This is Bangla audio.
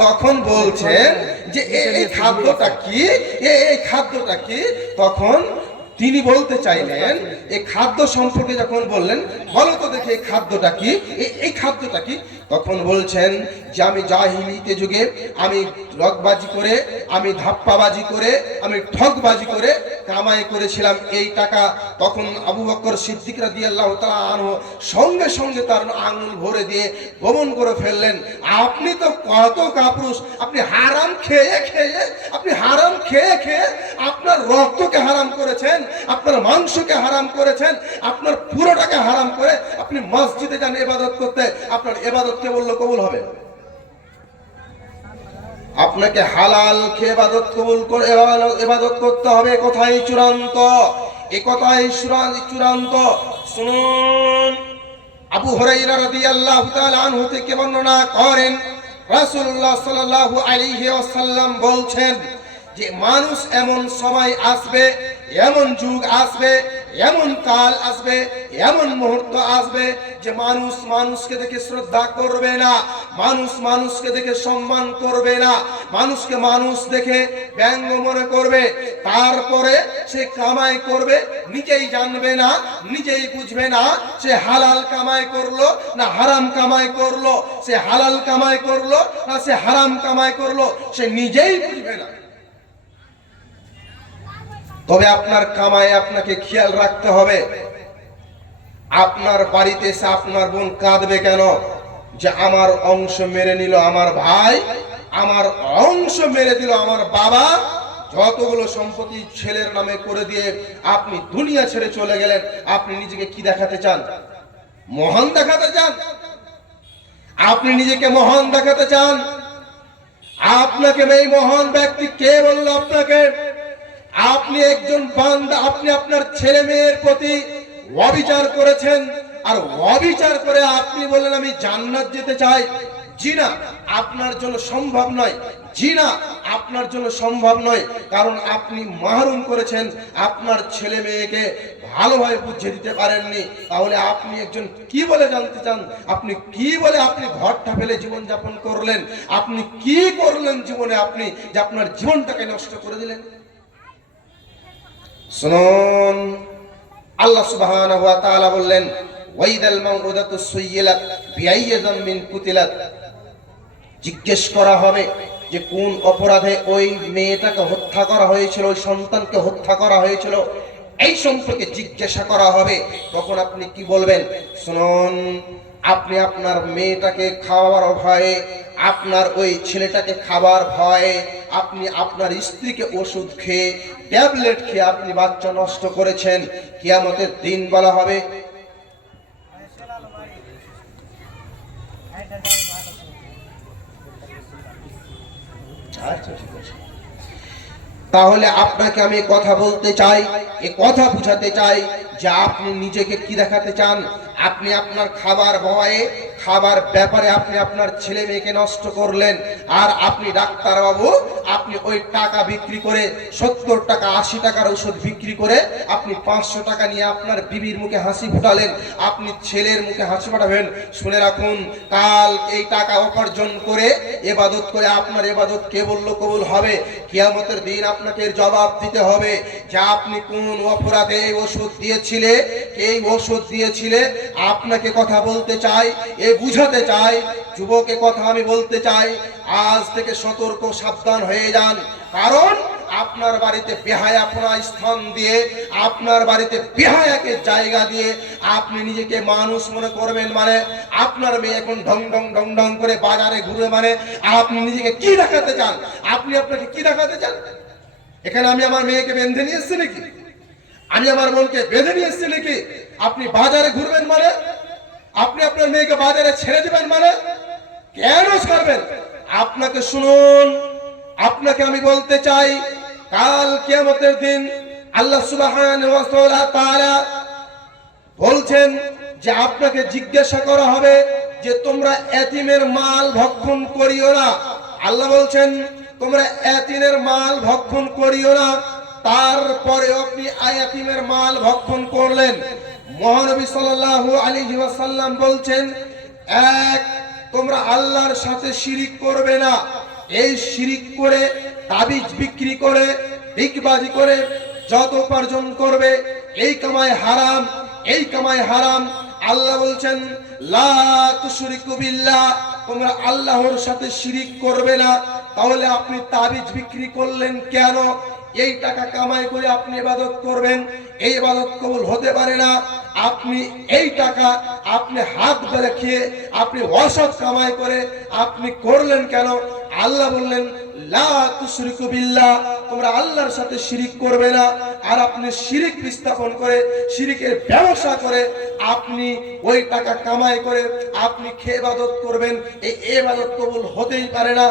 তখন বলছেন যে এই খাদ্যটা কি? এই খাদ্যটা কি? তখন তিনি বলতে চাইলেন এই খাদ্য সম্পর্কে যখন বললেন বলো তো দেখে এই খাদ্যটা কি? এই খাদ্যটা কি? তখন বলছেন যে আমি জাহিলিতে যুগে আমি রগবাজি করে আমি ধাপ্পাবাজি করে আমি ঠকবাজি করে কামাই করেছিলাম, এই টাকা তখন আবু বকর সিদ্দিক রাদিয়াল্লাহু তাআলা আনহু সঙ্গে সঙ্গে তার আঙুল ভরে দিয়ে গোপন করে ফেললেন। আপনি তো কত কাপুরুষ, আপনি হারাম খেয়ে খেয়ে, আপনি হারাম খেয়ে খেয়ে আপনার রক্তকে হারাম করেছেন, আপনার মাংসকে হারাম করেছেন, আপনার পুরোটাকে হারাম করে আপনি মসজিদে যান ইবাদত করতে, আপনার ইবাদত কে বলল কবুল হবে আপনাকে হালাল খেয়ে ইবাদত কবুল করে ইবাদত করতে হবে কোথায় চূড়ান্ত। এ কথাই চূড়ান্ত- শুনুন, আবু হুরাইরা রাদিয়াল্লাহু তাআলা আনহু থেকে বর্ণনা করেন, রাসূলুল্লাহ সাল্লাল্লাহু আলাইহি ওয়াসাল্লাম বলছেন যে, মানুষ এমন সময় আসবে, এমন যুগ আসবে এমন কাল আসবে, এমন মুহূর্ত আসবে যে মানুষ মানুষকে দেখে শ্রদ্ধা করবে না, মানুষ মানুষকে দেখে সম্মান করবে না, মানুষকে মানুষ দেখে ব্যঙ্গ মনে করবে। তারপরে সে কামাই করবে, নিজেই জানবে না, নিজেই বুঝবে না সে হালাল কামাই করল না হারাম কামাই করল, সে হালাল কামাই করল না সে হারাম কামাই করল, সে নিজেই বুঝবে না। তবে আপনার কামায় আপনাকে খেয়াল রাখতে হবে। আপনার বাড়িতে এসে আপনার বোন কাঁদবে কেন? যে আমার অংশ মেরে নিল আমার ভাই, আমার অংশ মেরে দিল আমার বাবা, যতগুলো সম্পত্তি ছেলের নামে করে দিয়ে আপনি দুনিয়া ছেড়ে চলে গেলেন, আপনি নিজেকে কি দেখাতে চান? মহান দেখাতে চান? আপনি নিজেকে মহান দেখাতে চান? আপনাকে এই মহান ব্যক্তি কে বলল আপনাকে? আপনি একজন বান্দা, আপনি আপনার ছেলে মেয়ের প্রতি অবিচার করেছেন, আর অবিচার করে আপনি বললেন, আমি জান্নাত যেতে চাই। জি না আপনার জন্য সম্ভব নয়। জি না আপনার জন্য সম্ভব নয়। কারণ আপনি মাহরুম করেছেন, আপনার ছেলে মেয়েকে ভালোভাবে বুঝিয়ে দিতে পারেননি। তাহলে আপনি একজন কি বলে জানতে চান? আপনি কি বলে আপনি ঘরটা ফেলে জীবনযাপন করলেন? আপনি কি করলেন জীবনে আপনি যে আপনার জীবনটাকে নষ্ট করে দিলেন? শুনুন। আল্লাহ সুবহানাহু ওয়া তাআলা বললেন, ওয়াইদাল মাউউদাতু সুইয়িলাত বিআইয়ি যামবিন কুতিলাত। জিজ্ঞেস করা হবে যে কোন অপরাধে ওই মেয়েটাকে হত্যা করা হয়েছিল, ওই সন্তানকে হত্যা করা হয়েছিল, এই সম্পর্কে জিজ্ঞাসা করা হবে। তখন আপনি কি বলবেন? শুনুন, আপনি আপনার মেয়েটাকে খাওয়ার ভয়ে, আপনার ওই ছেলেটাকে খাবার ভয়ে আপনি আপনার স্ত্রীকে ওষুধ খেয়ে, ট্যাবলেট খেয়ে আপনি বাচ্চা নষ্ট করেছেন, কিয়ামতের দিন বলা হবে। আচ্ছা তাহলে আপনাকে আমি কথা বলতে চাই, এ কথা বুঝাতে চাই যে আপনি নিজেকে কি দেখাতে চান? আপনি আপনার খাবার ভয়ে খাবার ব্যাপারে আপনি আপনার ছেলে মেয়েকে নষ্ট করলেন, আর আপনি ডাক্তার বাবু আপনি ওই টাকা বিক্রি করে সত্তর টাকা, আশি টাকার ওষুধ বিক্রি করে আপনি পাঁচশো টাকা নিয়ে আপনার বিবির মুখে হাসি ফুটালেন, আপনি ছেলের মুখে হাসি ফাটাবেন। শুনে রাখুন, কাল এই টাকা উপার্জন করে এবাদত করে আপনার এবাদত কে বলল কবুল হবে। কিয়ামতের দিন আপনাকে জবাব দিতে হবে যে আপনি কোন অপরাধে এই ওষুধ দিয়েছিলে এই ওষুধ দিয়েছিলে, আপনাকে কথা বলতে চাই, এ বুঝাতে চাই, যুবকে কথা আমি বলতে চাই, আজ থেকে সতর্ক, সাবধান হয়ে যান। কারণ আপনার বাড়িতে বেহায়াপনা স্থান দিয়ে, আপনার বাড়িতে বেহায়াকে জায়গা দিয়ে আপনি নিজেকে মানুষ মনে করবেন মানে আপনার মেয়ে এখন ঢং ঢং ঢং ঢং করে বাজারে ঘুরে মানে আপনি নিজেকে কি দেখাতে চান? আপনি আপনাকে কি দেখাতে চান? এখানে আমি আমার মেয়েকে বেঁধে নিয়ে এসছি নাকি? আমি আমার বোনকে বেঁধে নিয়ে এসছি নাকি? আপনি বাজারে ঘুরবেন মানে আপনি আপনার মেয়েকে বাজারে ছেড়ে দেবেন মানে? কেন ছাড়বেন? আপনাকে শুনুন, আপনাকে আমি বলতে চাই, কাল কিয়ামতের দিন আল্লাহ সুবহানাহু ওয়া তাআলা বলছেন যে আপনাকে জিজ্ঞাসা করা হবে যে তোমরা এতিমের মাল ভক্ষণ করিও না। আল্লাহ বলছেন, তোমরা এতিমের মাল ভক্ষণ করিও না। তারপরে আপনি আয়াতিমের মাল ভক্ষণ করলেন। মহানবী সাল্লাল্লাহু আলাইহি ওয়াসাল্লাম বলছেন, এক, তোমরা আল্লাহর সাথে শিরিক করবে না। এই শিরিক করে, তাবিজ বিক্রি করে দিকবাজি করে, যত উপার্জন করবে, এই কামাই হারাম, এই কামাই হারাম। আল্লাহ বলছেন তোমরা আল্লাহর সাথে শিরিক করবে না। তাহলে আপনি তাবিজ বিক্রি করলেন কেন? এই টাকা কামাই করে আপনি ইবাদত করবেন, এই ইবাদত কবুল হতে পারে না। আপনি এই টাকা আপনি হাত বেড়ে খেয়ে আপনি অসৎ কামাই করে আপনি করলেন কেন? আল্লাহ বললেন, লা বিল্লাহ তোমরা আল্লাহর সাথে শিরিক করবে না। আর আপনি শিরিক স্থাপন করে, শিরিকের ব্যবসা করে আপনি ওই টাকা কামাই করে আপনি খেয়ে ইবাদত করবেন। এই ইবাদত কবুল হতেই পারে না।